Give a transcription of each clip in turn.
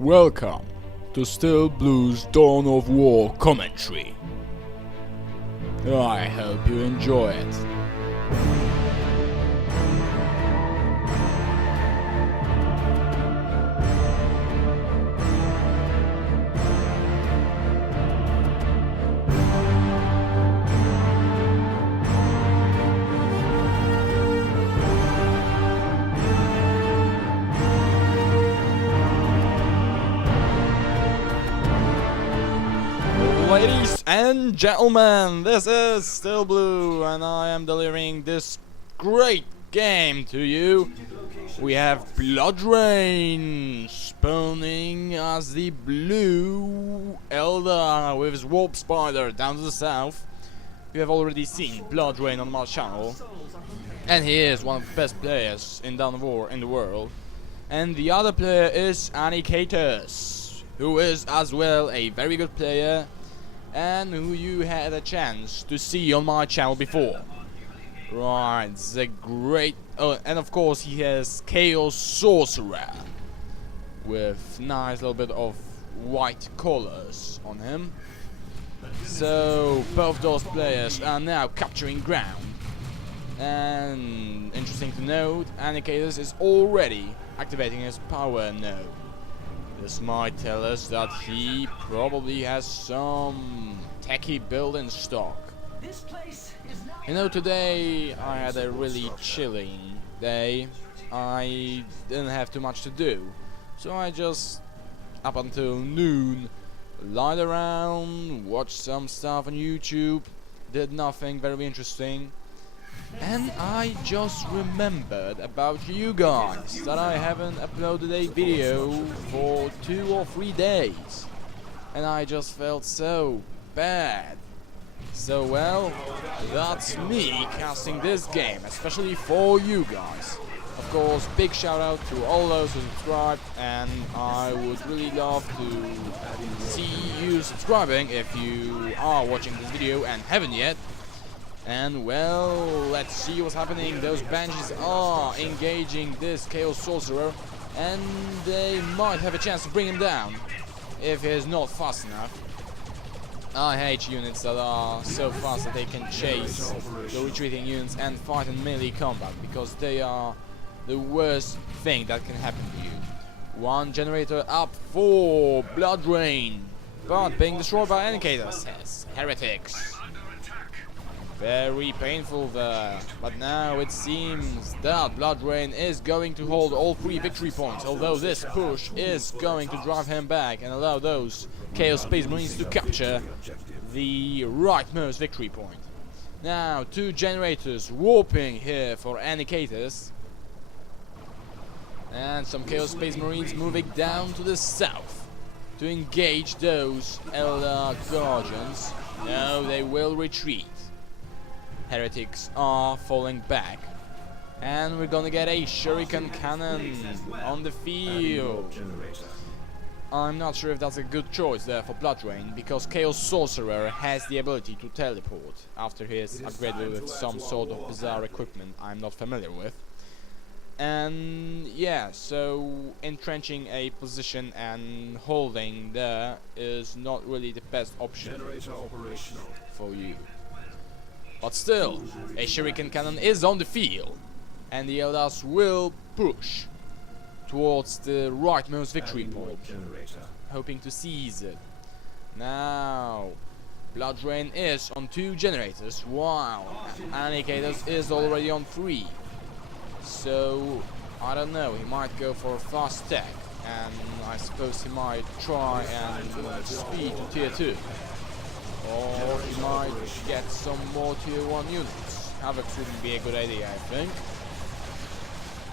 Welcome to Still Blues Dawn of War commentary. I hope you enjoy it. Ladies and gentlemen, this is Still Blue and I am delivering this great game to you. We have Bloodra1N spawning as the blue Elder with his warp spider down to the south. You have already seen Bloodra1N on my channel, and he is one of the best players in Dawn of War in the world. And the other player is Aniketos, who is as well a very good player and who you had a chance to see on my channel before. Right, it's a great... Oh, and of course he has Chaos Sorcerer with nice little bit of white colors on him. So both those players are now capturing ground. And interesting to note, Aniketos is already activating his power node. This might tell us that he probably has some techie build in stock. You know, today I had a really chilling day. I didn't have too much to do, so I just, up until noon, lied around, watched some stuff on YouTube, did nothing very interesting. And I just remembered about you guys, that I haven't uploaded a video for 2 or 3 days. And I just felt so bad. So well, that's me casting this game, especially for you guys. Of course, big shout out to all those who subscribed, and I would really love to see you subscribing if you are watching this video and haven't yet. And well, let's see what's happening. Those banshees are engaging this Chaos Sorcerer, and they might have a chance to bring him down if he's not fast enough. I hate units that are so fast that they can chase the retreating units and fight in melee combat, because they are the worst thing that can happen to you. One generator up for Bloodra1N, but being destroyed by Aniketos as heretics. Very painful there, but now it seems that Bloodra1N is going to hold all 3 victory points, although this push is going to drive him back and allow those Chaos Space Marines to capture the rightmost victory point. Now 2 generators warping here for Aniketos, and some Chaos Space Marines moving down to the south to engage those Elder Guardians. No, they will retreat. Heretics are falling back, and we're gonna get a shuriken cannon on the field. I'm not sure if that's a good choice there for Bloodra1N, because Chaos Sorcerer has the ability to teleport after he is upgraded with some sort of bizarre equipment I'm not familiar with. And yeah, so entrenching a position and holding there is not really the best option for you. But still, a shuriken cannon is on the field, and the Eldars will push towards the rightmost victory point, hoping to seize it. Now, Bloodra1N is on 2 generators, while Aniketos is already on 3. So, I don't know, he might go for a fast tech, and I suppose he might try and speed to tier 2. Or he might get some more tier 1 units. Havoc wouldn't be a good idea, I think.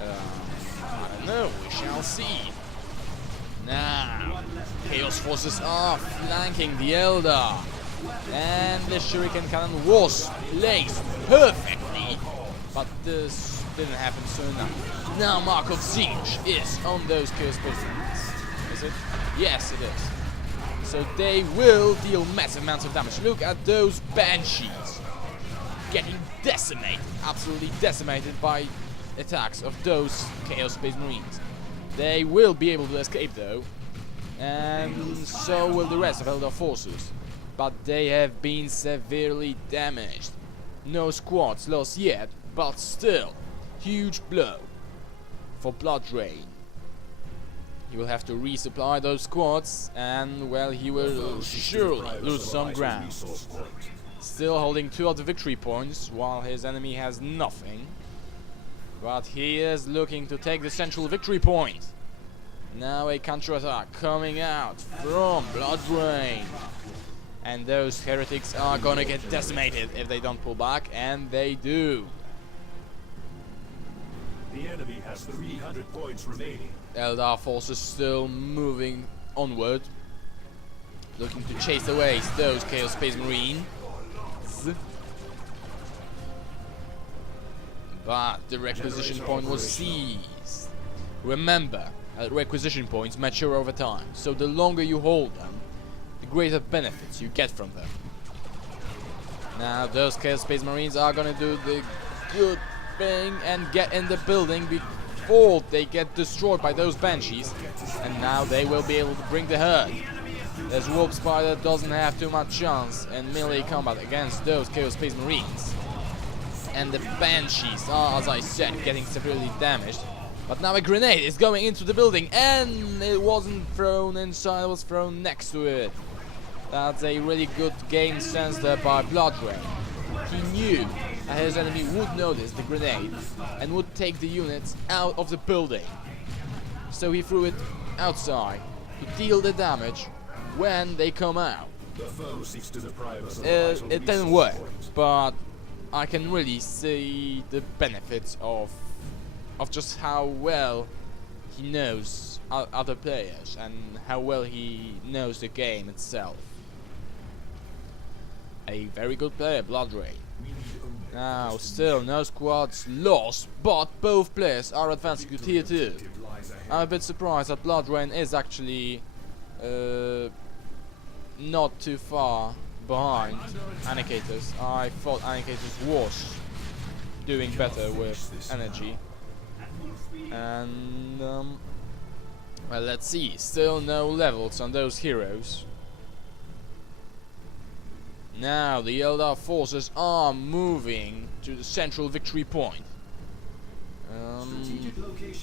I don't know, we shall see. Now, Chaos Forces are flanking the Elder, and the Shuriken Cannon was placed perfectly, but this didn't happen soon enough. Now Mark of Siege is on those Chaos Forces. Is it? Yes, it is. So they will deal massive amounts of damage. Look at those banshees getting decimated, absolutely decimated by attacks of those Chaos Space Marines. They will be able to escape though, and so will the rest of Eldar forces, but they have been severely damaged. No squads lost yet, but still, huge blow for Bloodra1N. He will have to resupply those squads, and well, he will surely lose some ground. Still holding 2 of the victory points, while his enemy has nothing. But he is looking to take the central victory point. Now a counterattack coming out from Bloodra1N. And those heretics are gonna get decimated if they don't pull back, and they do. The enemy has 300 points remaining. Eldar forces still moving onward, looking to chase away those Chaos Space Marines. But the requisition point was seized. Remember, requisition points mature over time, so the longer you hold them, the greater benefits you get from them. Now those Chaos Space Marines are gonna do the good thing and get in the building before they get destroyed by those Banshees, and now they will be able to bring the herd. This Warp Spider doesn't have too much chance in melee combat against those Chaos Space Marines. And the Banshees are, as I said, getting severely damaged. But now a grenade is going into the building, and it wasn't thrown inside, it was thrown next to it. That's a really good game sense there by Bloodra1N. He knew that his enemy would notice the grenade and would take the units out of the building. So he threw it outside to deal the damage when they come out. It didn't work, but I can really see the benefits of just how well he knows other players and how well he knows the game itself. A very good player, Bloodra1N. Now, still no squads lost, but both players are advancing to tier 2. I'm a bit surprised that Bloodra1N is actually not too far behind Aniketos. I thought Aniketos was doing better with energy. And well, let's see. Still no levels on those heroes. Now the Eldar forces are moving to the central victory point.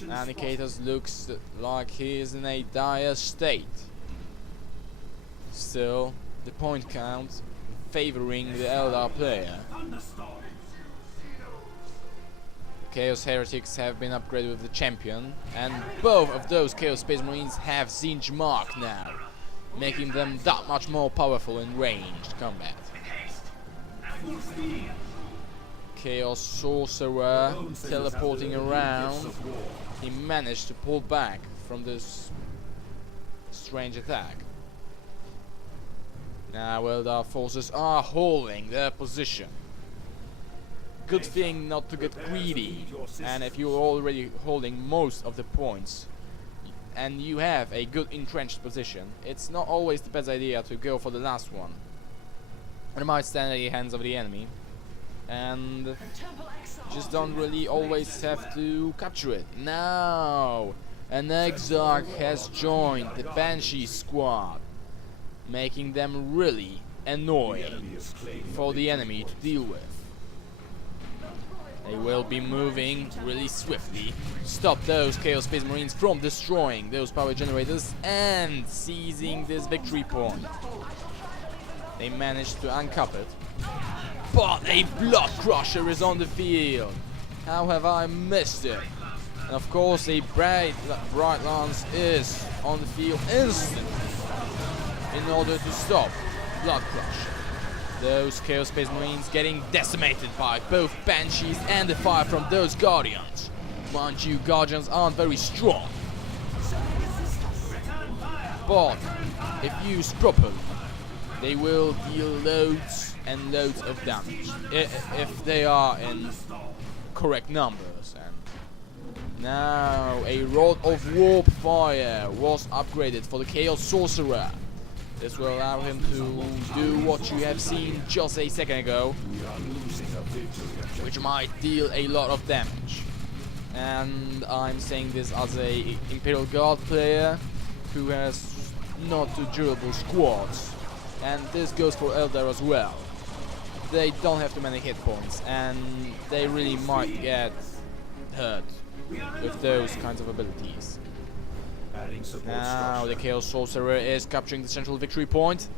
Aniketos looks like he is in a dire state. Still, the point count favoring the Eldar player. Chaos Heretics have been upgraded with the champion, and both of those Chaos Space Marines have Siege Mark now, making them that much more powerful in ranged combat. Chaos Sorcerer teleporting around, he managed to pull back from this strange attack. Now Eldar forces are holding their position. Good thing not to get greedy, and if you're already holding most of the points and you have a good entrenched position, it's not always the best idea to go for the last one. It might stand at the hands of the enemy, and you just don't really always have to capture it. Now an Exarch has joined the Banshee squad, making them really annoying for the enemy to deal with. They will be moving really swiftly, stop those Chaos Space Marines from destroying those power generators and seizing this victory point. They managed to uncap it, but a Blood Crusher is on the field. How have I missed it? And of course a Bright Lance is on the field instantly in order to stop Blood Crusher. Those Chaos Space Marines getting decimated by both Banshees and the fire from those Guardians. Mind you, Guardians aren't very strong, but if used properly, they will deal loads and loads of damage if they are in correct numbers. And now a Rod of Warp Fire was upgraded for the Chaos Sorcerer. This will allow him to do what you have seen just a second ago, which might deal a lot of damage. And I'm saying this as a Imperial Guard player who has not too durable squads, and this goes for Eldar as well. They don't have too many hit points, and they really might get hurt with those kinds of abilities. Now the Chaos Sorcerer is capturing the central victory point,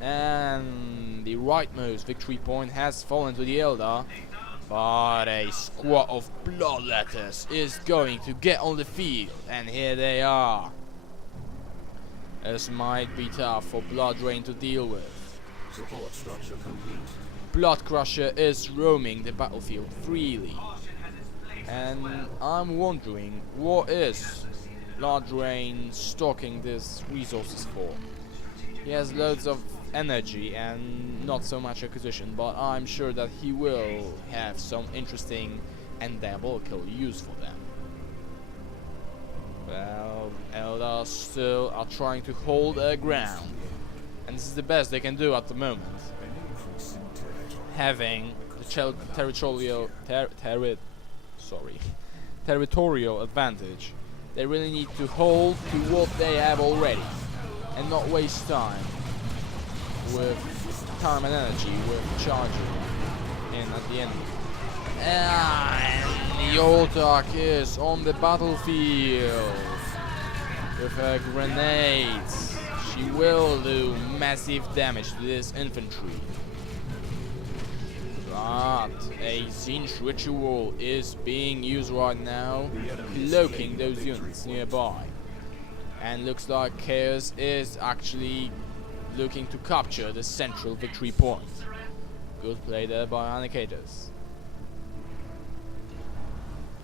and the rightmost victory point has fallen to the Eldar, but a squad of Bloodletters is going to get on the field, and here they are. This might be tough for Bloodra1N to deal with. Support structure complete. Blood Crusher is roaming the battlefield freely, and I'm wondering what is Bloodra1N stocking these resources for. He has loads of energy and not so much acquisition, but I'm sure that he will have some interesting and diabolical use for them. Well, Eldar still are trying to hold their ground, and this is the best they can do at the moment. Having the territorial advantage, they really need to hold to what they have already and not waste time and energy with charging in at the end. And the Autark is on the battlefield with her grenades. She will do massive damage to this infantry. But a Zinch ritual is being used right now, cloaking those units nearby. And looks like Chaos is actually looking to capture the central victory point. Good play there by Aniketos.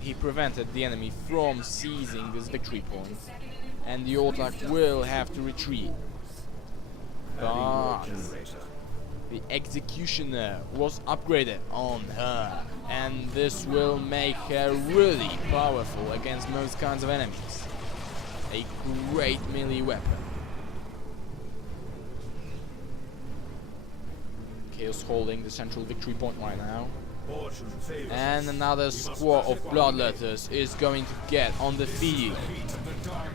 He prevented the enemy from seizing this victory point, and the Autark will have to retreat. But the Executioner was upgraded on her, and this will make her really powerful against most kinds of enemies. A great melee weapon. Chaos holding the central victory point right now. And another squad of Bloodletters is going to get on the field.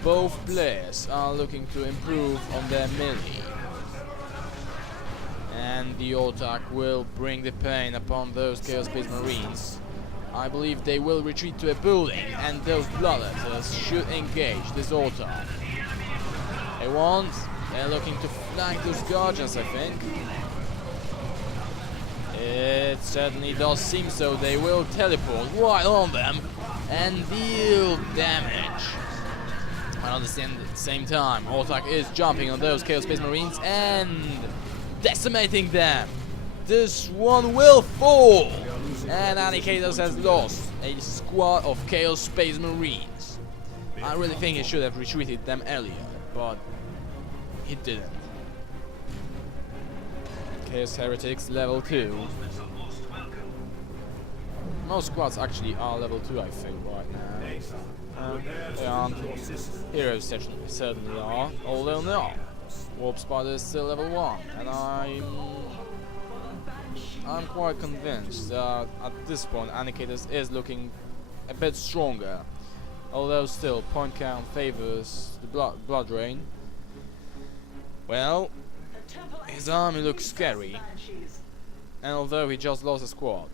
Both players are looking to improve on their melee. And the Autark will bring the pain upon those Chaos Space Marines. I believe they will retreat to a building, and those Bloodletters should engage this Autark. They're looking to flank those Guardians, I think. It certainly does seem so. They will teleport right on them and deal damage. And at the same time, Autark is jumping on those Chaos Space Marines and decimating them. This one will fall, and Aniketos has lost a squad of Chaos Space Marines. I really think he should have retreated them earlier, but he didn't. Chaos Heretics level 2. Most squads actually are level 2, I think, right now. They aren't. Heroes certainly are, although no. Warp Spider is still level 1, and I'm quite convinced that at this point Aniketos is looking a bit stronger, although still point count favors the Bloodra1N. Well, his army looks scary, and although he just lost a squad,